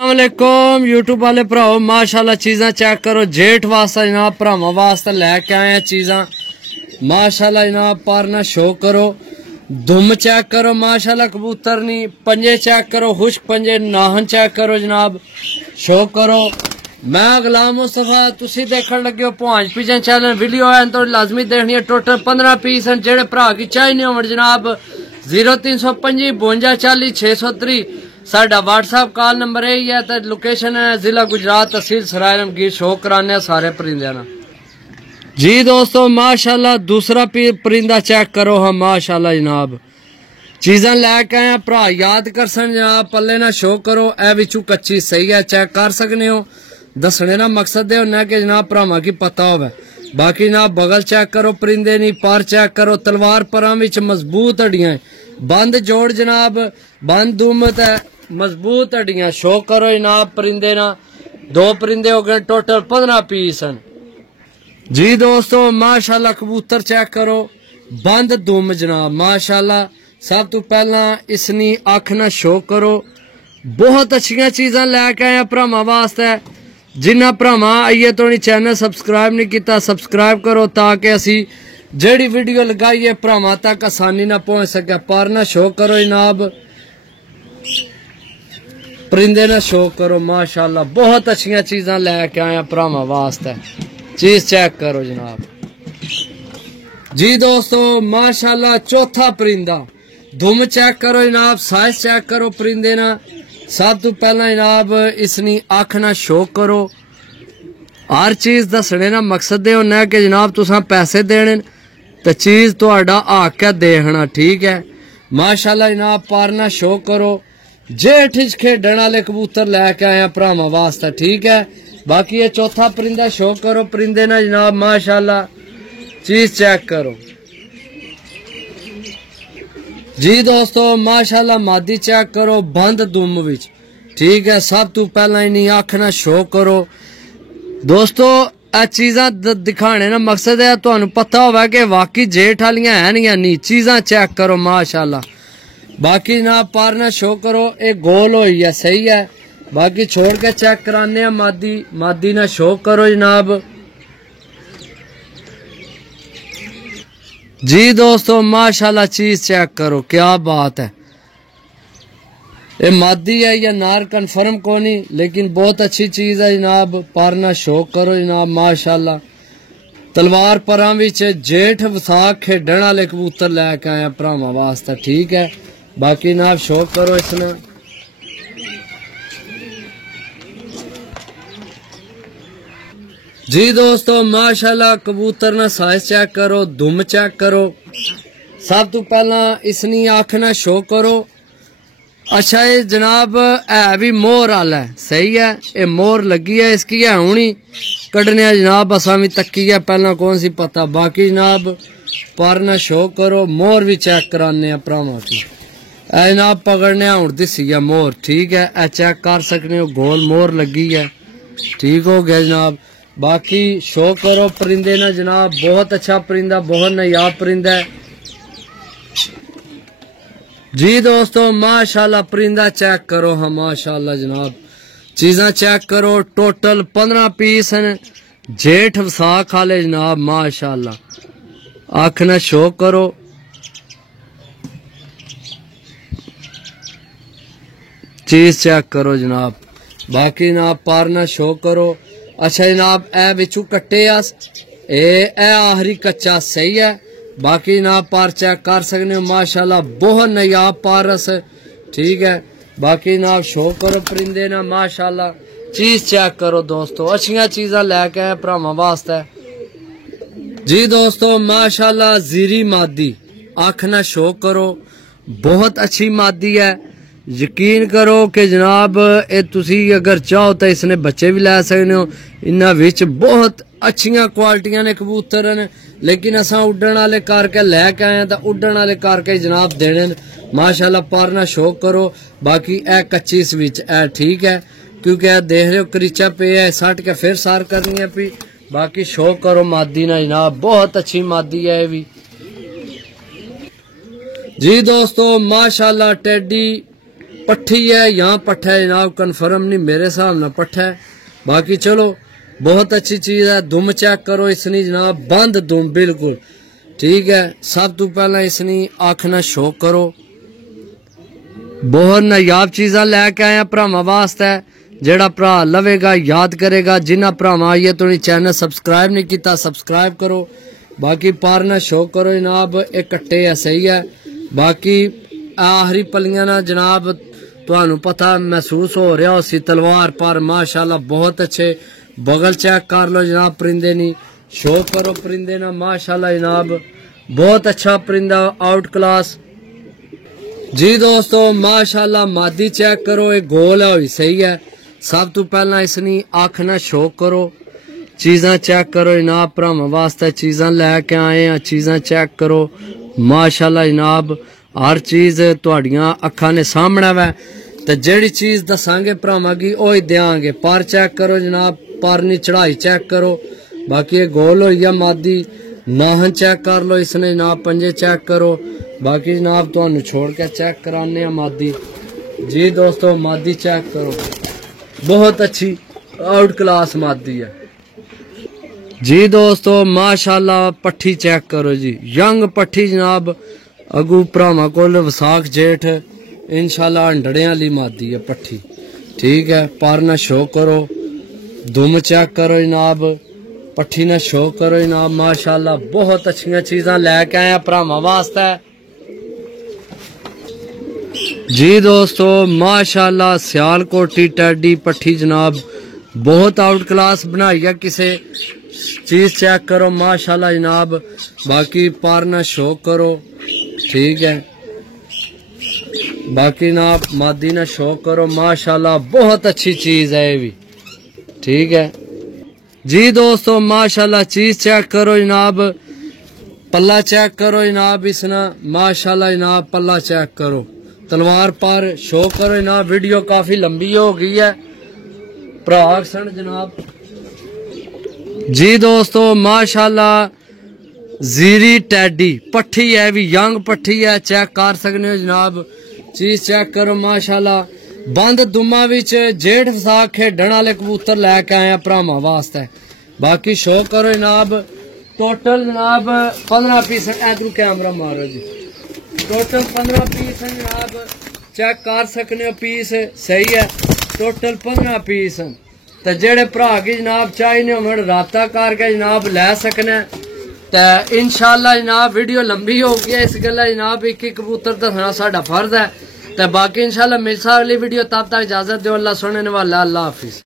अस्सलामुअलैकुम यूट्यूब वाले भराओ माशाल्लाह चीज़ां चेक करो। जेठ वास्ता जनाब भरावां वास्ते लैके आए चीज़ां माशाल्लाह जनाब। पारना शो करो, दुम चेक करो माशाल्लाह। कबूतर नहीं पंजे चेक करो, खुश पंजे नाहन चेक करो जनाब। शो करो। मैं गुलाम मुस्तफा, तुसी देखने लगे हो भांज पिजन चैनल। वीडियो है तो लाजमी देखनी है। टोटल 15 पीस हैं जेड़े भरा की चाहिए हो जनाब। 0325 52 40 603 साडा व्हाट्सएप कॉल नंबर यही है। तो लोकेशन है जिला गुजरात, तहसील सराय नमगीर। शो कराने सारे परिंदे ना जी दोस्तों माशाल्लाह। दूसरा परिंदा चेक करो हाँ माशाल्लाह जनाब। चीज़ां लैके आए भरा याद कर सन जनाब। पल्ले ना शो करो। ए विचू कच्ची सही है, चेक कर सकने हो। दसने ना मकसद है उन्हें कि जनाब भरावां की पता होवे। बाकी जनाब बगल चेक करो, परिंदे नहीं पर चेक करो। तलवार परां विच मजबूत हड्डियां, बंद जोड़ जनाब, बंद दुम ते मजबूत हड्डियां। शो करो जनाब परिंदे ना। दो परिंदे हो गए, टोटल 15 पीस हैं जी दोस्तों माशाल्लाह। कबूतर चेक करो, बंद दुम जनाब माशाल्लाह। सब तो पहला इसनी अख ना शो करो। बहुत अच्छिया चीज़ां लैके आए भरावां वास्ते। जिन्ना भरावां आइए तो चैनल सबसक्राइब नहीं किया, सबसक्राइब करो ताकि असी जेड़ी वीडियो लगाइए भरावां तक आसानी ना पहुंच सके। पर ना शो करो जनाब, परिंदे ना शो करो माशाल्लाह। बहुत अच्छिया चीज़ां लैके आए भरावां वास्ते। चीज़ चेक करो जनाब जी दोस्तों माशाल्लाह। चौथा परिंदा दुम चेक करो जनाब, साइज चेक करो परिंदे ना। सब तो पहला जनाब इसनी अख ना शो करो। हर चीज़ दसने ना मकसद होना कि जनाब तुसां पैसे देने तो चीज़ तुहाडा हक है देखना, ठीक है माशाल्लाह जनाब। पारना शो करो। जेठ खेडन वाले कबूतर लैके आए भरावां वास्ते, ठीक है। बाकी ये चौथा परिंदा शो करो परिंदे ना जनाब माशाल्लाह। चीज़ चेक करो जी दोस्तों माशाल्लाह। मादी चेक करो, बंद दुम विच, ठीक है। सब तो पहला इन्हीं अख ना शो करो दोस्तों। ए चीज़ां दिखाने ना मकसद है तुहानू पता होवे कि वाकई जेठ वालियां हैं या नहीं। चीज़ां चेक करो माशाल्लाह। बाकी जनाब पर ना शो करो। एक गोल हुई है, सही है। बाकी छोड़ के चेक कराने मादी ना शो करो जनाब जी दोस्तों माशाल्लाह। चीज़ चेक करो, क्या बात है। ये मादी है या नार कन्फर्म को नहीं, लेकिन बहुत अच्छी चीज़ है जनाब। पारना शो करो जनाब माशाल्लाह। तलवार परां विच जेठ वसाख खेडन वाले कबूतर लैके आए भरावां वास्ते, ठीक है। बाकी जनाब शो करो इसने जी दोस्तों माशाल्लाह। कबूतर ना साइज चेक करो, दुम चेक करो। सब तो पहला इसनी अख ना शो करो। अच्छा ये जनाब है भी मोर आला है, सही है। ये मोर लगी है, इसकी है हुनी कढ़ने जनाब। असा भी तकी है पहला कौन सी पता। बाकी जनाब पर ना शो करो। मोर भी चेक कराने भरावां की। जनाब पकड़ने हूं दिसी है मोर, ठीक है। ए चेक कर सकने हो, गोल मोर लगी है, ठीक हो गया जनाब। बाकी शो करो परिंदे ना जनाब। बहुत अच्छा परिंदा, बहुत नायाब परिंदा है जी दोस्तों माशाल्लाह। परिंदा चेक करो हाँ माशाल्लाह जनाब। चीज़ां चेक करो। टोटल 15 पीस हैं जेठ वसाख वाले जनाब माशाल्लाह। अख ना शो करो। चीज़ चेक करो जनाब। बाकी जनाब पारना शो करो। अच्छा जनाब ए बिचू कट्टे ए आखिरी कच्चा, सही है। बाकी जनाब पार चेक कर सकने हो माशाल्लाह। बहुत नायाब पारस, ठीक है। बाकी जनाब शो करो परिंदे ना माशाल्लाह। चीज़ चेक करो दोस्तों। अच्छिया चीज़ां लैके आए भरावां वास्ते जी दोस्तों माशाल्लाह। जीरी मादी अख ना शो करो। बहुत अच्छी मादी है। यकीन करो कि जनाब ये तुसी अगर चाहो तो इसने बच्चे भी लै सकते हो। इन्हां विच बहुत अच्छिया क्वालिटियां ने कबूतर ने, लेकिन असा उड्डण वाले करके लैके आए तो उड्डण वाले करके जनाब देने माशाल्लाह। पर ना शो करो। बाकी ए कच्ची इस विच ए, ठीक है, क्योंकि देख रहे हो करीचा पे है, सट के फिर सार करनी है पी। बाकी शो करो मादी ना जनाब। बहुत अच्छी मादी है ये भी जी दोस्तों माशाल्लाह। टेडी पट्ठी है यहाँ पट्ठा है जनाब, कन्फर्म नहीं मेरे हिसाब ना पट्ठा है। बाकी चलो बहुत अच्छी चीज है। दुम चेक करो इसनी जनाब, बंद दुम बिल्कुल ठीक है। सब तो पहला इसनी अख ना शो करो। बहुत नायाब चीजा लैके आया भरावां वास्ते। जेड़ा भरा लवेगा याद करेगा। जिन्ना भरावां आइए तो चैनल सबसक्राइब नहीं किया सबसक्राइब करो। बाकी पार ना शो करो जनाब, एक कट्टे है सही है। बाकी आखिरी पलियां ना जनाब तुहानू पता महसूस हो रहा उसी तलवार पर माशाल्लाह बहुत अच्छे। बगल चेक कर लो जनाब, परिंदे नी शो करो परिंदे ना माशाल्लाह जनाब, बहुत अच्छा परिंदा आउट क्लास जी दोस्तों माशाल्लाह। मादी चेक करो, एक गोल है सही है। सब तो पहला इसनी अख ना शो करो, चीज़ां चेक करो जनाब, भरावां वास्ते चीज़ां लैके आए हैं। चीज़ां चेक करो माशाल्लाह जनाब, हर चीज़ तुहाड़ियां अखां ने सामने वै। ते जेड़ी चीज़ दसांगे भरावां गी ओही देंगे। पर चेक करो जनाब, परनी चढ़ाई चेक करो। बाकी ये गोल हो गया मादी। नाहन चेक कर लो इसने जनाब, पंजे चेक करो। बाकी जनाब तुहानू छोड़ के चेक कराने मादी जी दोस्तों। मादी चेक करो, बहुत अच्छी आउट क्लास मादी है जी दोस्तों माशाल्लाह। पट्ठी चेक करो जी, यंग पट्ठी जनाब। अगू भरावां कोल वसाख जेठ इंशाल्लाह हंडड़े वाली मादी है पट्ठी ठीक है। पर ना शो करो, दुम चेक करो जनाब, पट्ठी ना शो करो जनाब माशाल्लाह। बहुत अच्छिया चीज़ां लैके आए भरावां वास्ते जी दोस्तों माशाल्लाह। सियालकोटी टैडी पट्ठी जनाब, बहुत आउट क्लास बनाई है किसे। चीज चेक करो माशाल्लाह जनाब। बाकी पर ना शो करो ठीक है। बाकी जनाब मादी ना शो करो माशाल्लाह, बहुत अच्छी चीज है ये भी ठीक है जी दोस्तों माशाल्लाह। चीज चेक करो जनाब, पल्ला चेक करो जनाब इसना माशाल्लाह जनाब। पल्ला चेक करो, तलवार पर शो करो जनाब। वीडियो काफी लंबी हो गई है भरा सन जनाब जी दोस्तों माशाल्लाह। जीरी टैडी पट्ठी है भी, यंग पट्ठी है, चेक कर सकते हो जनाब। चीज चेक करो माशाल्लाह। बंद दुमा विच जेठ वसाख खेडण वाले कबूतर लैके आए भरावां वास्ते। बाकी शो करो जनाब, टोटल जनाब 15 पीस। इधर कैमरा मारो जी, टोटल 15 पीस है जनाब। चेक कर सकते हो पीस सही है, टोटल 15 पीस। तो जेड़े भरा की जनाब चाहिए होवन राबता करके जनाब लै सकने। तो इंशाल्लाह जनाब वीडियो लंबी हो गई इस गल्ला जनाब, एक एक कबूतर दसना साडा फर्ज है। तो बाकी इंशाल्लाह मिलसा अगली वीडियो, तब तक इजाजत दो। अल्लाह सुनने वाला, अल्लाह हाफिज।